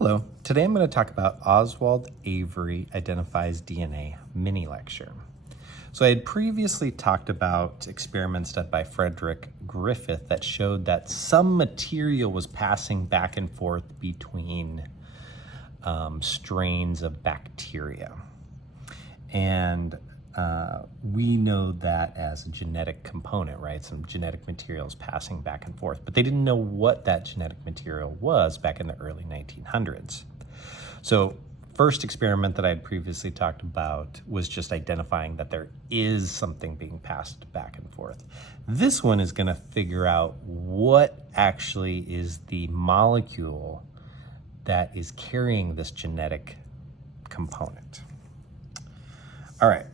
Hello, today I'm going to talk about Oswald Avery Identifies DNA mini lecture. So I had previously talked about experiments done by Frederick Griffith that showed that some material was passing back and forth between strains of bacteria. And we know that as a genetic component, right? Some genetic materials passing back and forth, but they didn't know what that genetic material was back in the early 1900s. So first experiment that I had previously talked about was just identifying that there is something being passed back and forth. This one is going to figure out what actually is the molecule that is carrying this genetic component. All right.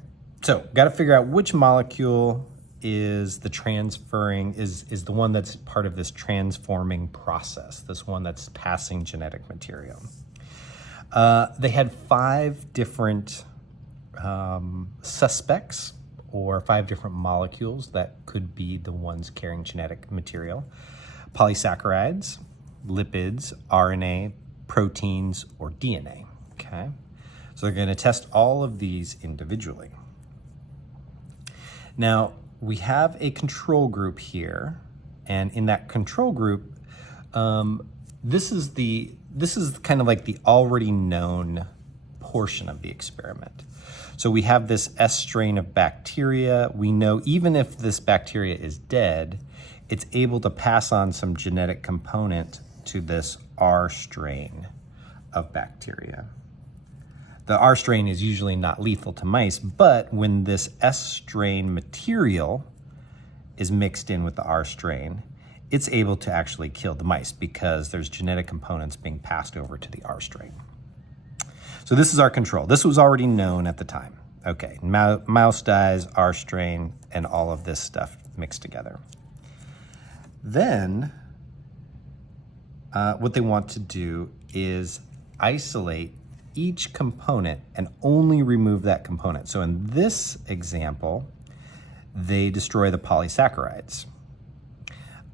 So, got to figure out which molecule is the is the one that's part of this transforming process, this one that's passing genetic material. They had 5 different suspects, or 5 different molecules that could be the ones carrying genetic material: polysaccharides, lipids, RNA, proteins, or DNA. Okay, so they're going to test all of these individually. Now, we have a control group here, and in that control group, this is kind of like the already known portion of the experiment. So we have this S strain of bacteria. We know even if this bacteria is dead, it's able to pass on some genetic component to this R strain of bacteria. The R strain is usually not lethal to mice, but when this S strain material is mixed in with the R strain, it's able to actually kill the mice because there's genetic components being passed over to the R strain. So this is our control. This was already known at the time. Okay, mouse dies, R strain, and all of this stuff mixed together. Then what they want to do is isolate each component and only remove that component. So in this example, they destroy the polysaccharides.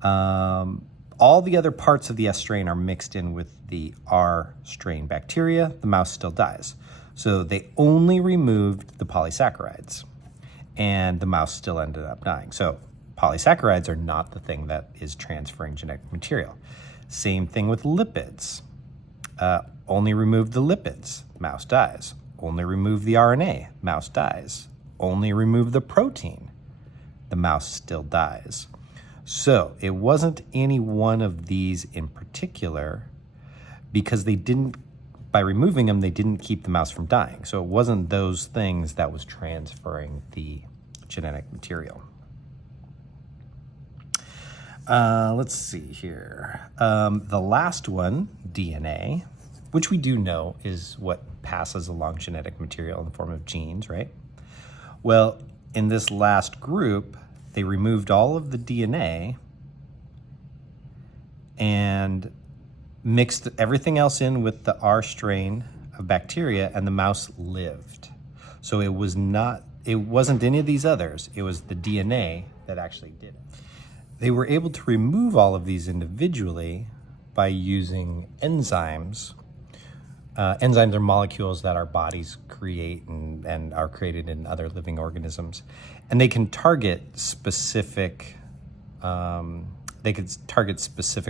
All the other parts of the S strain are mixed in with the R strain bacteria. The mouse still dies. So they only removed the polysaccharides, and the mouse still ended up dying. So polysaccharides are not the thing that is transferring genetic material. Same thing with lipids. Only remove the lipids, mouse dies. Only remove the RNA, mouse dies. Only remove the protein, the mouse still dies. So it wasn't any one of these in particular, because by removing them, they didn't keep the mouse from dying. So it wasn't those things that was transferring the genetic material. Let's see here. The last one, DNA, which we do know is what passes along genetic material in the form of genes, right? Well, in this last group, they removed all of the DNA and mixed everything else in with the R strain of bacteria, and the mouse lived. So it wasn't any of these others. It was the DNA that actually did it. They were able to remove all of these individually by using enzymes. Enzymes are molecules that our bodies create and are created in other living organisms. And they can target specific,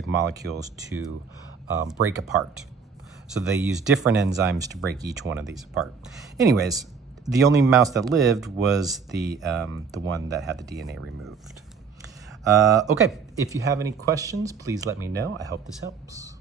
molecules to break apart. So they use different enzymes to break each one of these apart. Anyways, the only mouse that lived was the one that had the DNA removed. Okay, if you have any questions, please let me know. I hope this helps.